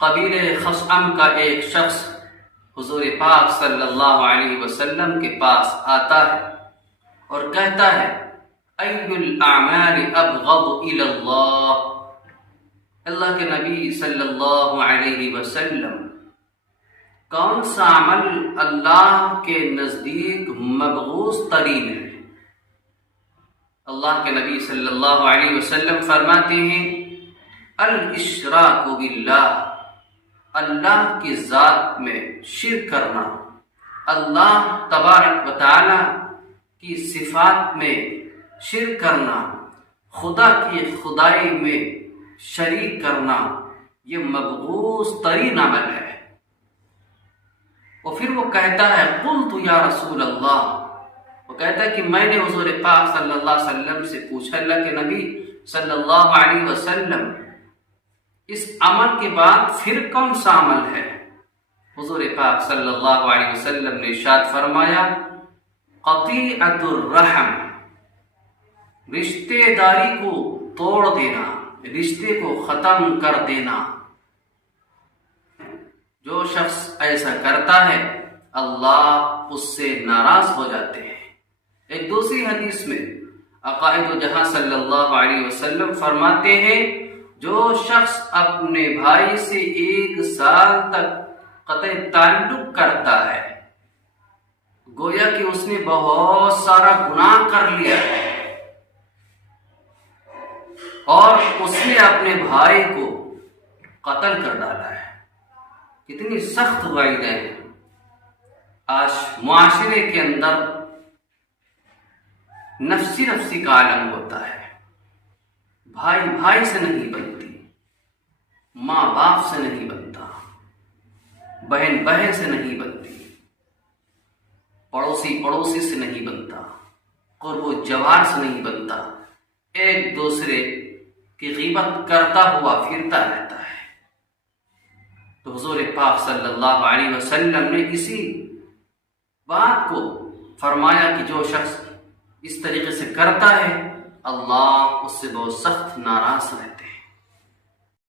قبیلہ خثعم کا ایک شخص حضور پاک صلی اللہ علیہ وسلم کے پاس آتا ہے اور کہتا ہے ای الاعمال ابغض الی اللہ، اللہ کے نبی صلی اللہ علیہ وسلم کون سا عمل اللہ کے نزدیک مبغوض ترین ہے؟ اللہ کے نبی صلی اللہ علیہ وسلم فرماتے ہیں الاشراک باللہ، اللہ کی ذات میں شرک کرنا، اللہ تبارک و تعالی کی صفات میں شرک کرنا، خدا کی خدائی میں شریک کرنا، یہ مبغوض ترین عمل ہے۔ اور پھر وہ کہتا ہے قلت یا رسول اللہ، وہ کہتا ہے کہ میں نے حضور پاک صلی اللہ علیہ وسلم سے پوچھا، اللہ کے نبی صلی اللہ علیہ وسلم اس عمل کے بعد پھر کون سا عمل ہے؟ حضور پاک صلی اللہ علیہ وسلم نے ارشاد فرمایا قطیعۃ الرحم، رشتے داری کو توڑ دینا، رشتے کو ختم کر دینا۔ جو شخص ایسا کرتا ہے اللہ اس سے ناراض ہو جاتے ہیں۔ ایک دوسری حدیث میں عقائد و جہاں صلی اللہ علیہ وسلم فرماتے ہیں جو شخص اپنے بھائی سے 1 سال تک قطع تعلق کرتا ہے گویا کہ اس نے بہت سارا گناہ کر لیا ہے اور اس نے اپنے بھائی کو قتل کر ڈالا ہے۔ کتنی سخت وعیدیں ہیں۔ آج معاشرے کے اندر نفسی کا عالم ہوتا ہے، بھائی بھائی سے نہیں بنتی، ماں باپ سے نہیں بنتا، بہن بہن سے نہیں بنتی، پڑوسی پڑوسی سے نہیں بنتا، قرب و جوار سے نہیں بنتا، ایک دوسرے کی غیبت کرتا ہوا پھرتا رہتا ہے۔ تو حضور پاک صلی اللہ علیہ وسلم نے اسی بات کو فرمایا کہ جو شخص اس طریقے سے کرتا ہے اللہ اس سے بہت سخت ناراض رہتے ہیں۔